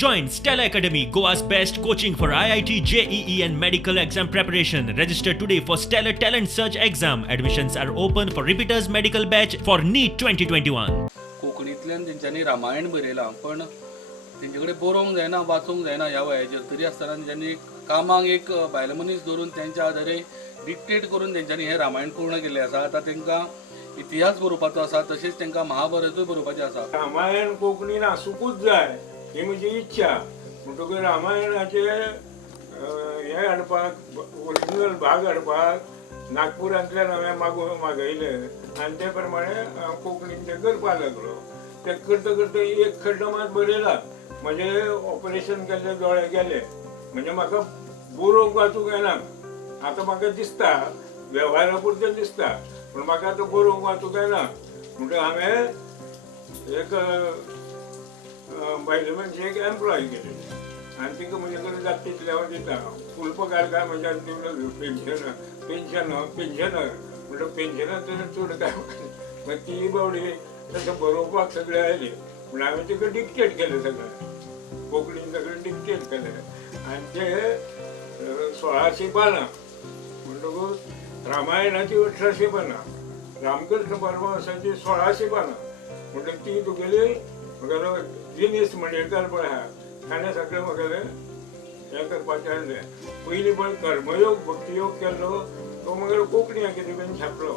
Join Stella Academy, Goa's best coaching for IIT, JEE and medical exam preparation. Register today for Stellar Talent Search exam. Admissions are open for repeaters medical batch for NEET 2021. कोंकणींतल्यान तेंच्यांनी रामायण बरयलां पण तेंचे कडेन बरोवंक जायना वाचूंक जायना ह्या वयाचेर तरी आसतना तेंच्यांनी कामाक एक बायल मनीस धरून तेंच्या आदारे डिक्टेट करून तेंच्यांनी हें रामायण पूर्ण केल्लें आसा. आतां तेंकां इतिहास बरोवपाचो आसा तशेंच तेंकां महाभारतूय बरोवपाचें आसा. रामायण कोंकणीन आसूंकूच जाय ही म्हजी इच्छा. म्हणटकूच रामायणाचे हे हाडपाक ओरिजिनल भाग हाडपाक नागपुरांतल्यान हांवें मागयले आनी ते प्रमाणे हांव कोंकणीन ते करपाक लागलो. ते करता करता एक खड्डो मात बरयला. म्हजे ऑपरेशन केल्ले दोळे गेले म्हणजे म्हाका बरोवंक वाचूंक येना. आतां म्हाका दिसता वेव्हारा पुरतें दिसता पूण म्हाका आतां बरोवंक वाचूंक येना. म्हणटकीर हांवें एक बायले मनशेक एम्प्लॉय केले आनी तिका म्हजे कडेन जाता तितले हांव दिता. फूल पगार काय म्हणजे दिवलो पेन्शनर म्हणजे पेन्शनाक चड काय मागीर ती बावडी तशें बरोवपाक सगळें आयली पूण हांवें तिका डिक्टेट केलें सगळें कोंकणीन सगळें डिक्टेट केलें आनी ते 1612 म्हणटकूच रामायणाची 1812 रामकृष्ण परमहंसाची 1612 म्हणटकीर ती तुगेली म्हाका दिनेश मंडेरकार पळय आहा ताणें सगळें म्हाका हें करपाचें आसलें. पयलीं पळय कर्मयोग भक्तियोग केल्लो तो म्हाका कोंकणी कितें बीन छापलो.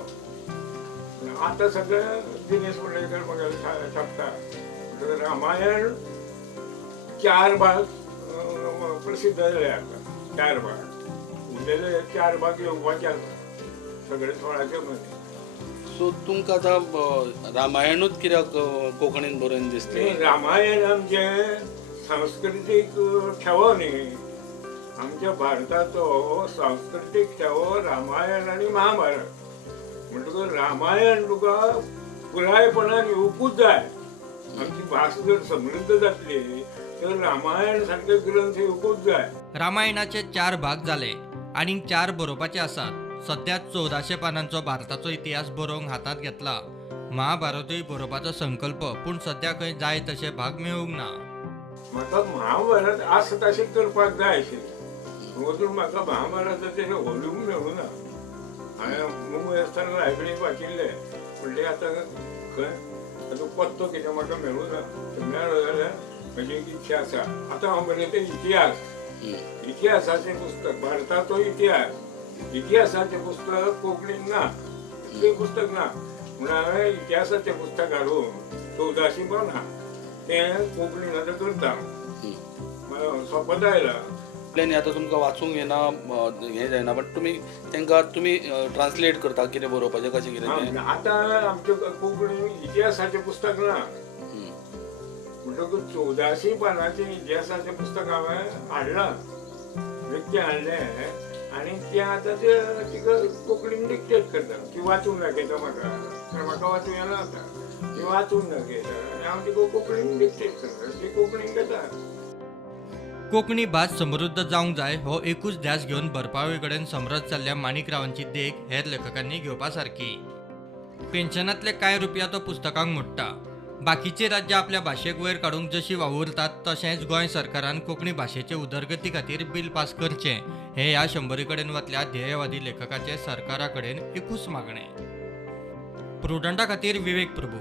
आतां सगळें दिनेश मंडेरकार म्हाका छापता. म्हणटकीर रामायण 4 भाग प्रसिद्ध जाले आतां. 4 भाग उरलेले 4 भाग येवपाचे आसा सगळे 16चे मध्ये. सो तुमकां आतां रामायणूच कित्याक कोंकणीन बरोवन दिसलें? रामायण आमचें सांस्कृतीक ठेवो न्ही. आमच्या भारताचो सांस्कृतीक ठेवो रामायण आनी महाभारत. म्हणटकूच रामायण तुका पुरायपणान येवकूच जाय. आमची भास जर समृद्ध जातली तर रामायण सारके ग्रंथ येवकूच जाय. रामायणाचे 4 भाग जाले आनी 4 बरोवपाचे आसात. सध्या 1400 पानांचो भारताचो इतिहास बरोवंक हातांत घेतला. महाभारतूय बरोवपाचो संकल्प पूण सध्या खंय जाय तशे भाग मेळूंक ना. म्हाका महाभारत आसा तशें करपाक जाय आशिल्लें. अजून म्हाका महाभारताचे व्हॉल्यूम मेळूं ना. हांवें मुंबय आसतना लायब्ररींत वाचिल्ले पूण ते आतां खंय ताचो पत्तो कितें म्हाका मेळूं ना. मेळ्ळो जाल्यार म्हजी एक इच्छा आसा. आतां हांव बरयता इतिहासाचें पुस्तक भारताचो इतिहासाचें पुस्तक कोंकणीन ना. तें पुस्तक ना म्हूण हांवें इतिहासाचें पुस्तक हाडून 1400 पानां तें कोंकणीन आतां करता. सोंपत आयलां. आतां तुमकां वाचूंक येना हें जायना बट तुमी ट्रान्सलेट करता कितें बरोवपाचें कशें कितें? आतां आमचें कोंकणी इतिहासाचें पुस्तक ना. म्हणटकूच 1400 पानांचें इतिहासाचें पुस्तक हांवें हाडलां. तें हाडलें आनी तें आतां तिका कोंकणीन डिक्टेट करता. ती वाचूंक दाखयता म्हाका. म्हाका वाचूंक येना आतां. ती वाचूंक दाखयता आनी हांव तिका कोंकणीन डिक्टेट करता. ती कोंकणीन घेता. कोंकणी भास समृद्ध जावंक जाय हो एकूच ध्यास घेवन बरपावळी कडेन समरस जाल्ल्या माणिकरावांची देख हेर लेखकांनी घेवपा सारकी. पेन्शनांतले कांय रुपया तो पुस्तकांक मोडटा. बाकीचे राज्य आपल्या भाशेक वयर काडूंक जशी वावुरतात तशेंच गोंय सरकारान कोंकणी भाशेचे उदरगती खातीर बील पास करचें हें ह्या 100 कडेन वतल्या ध्येयवादी लेखकाचे सरकारा कडेन एकूच मागणें. प्रुडंटा खातीर विवेक प्रभू.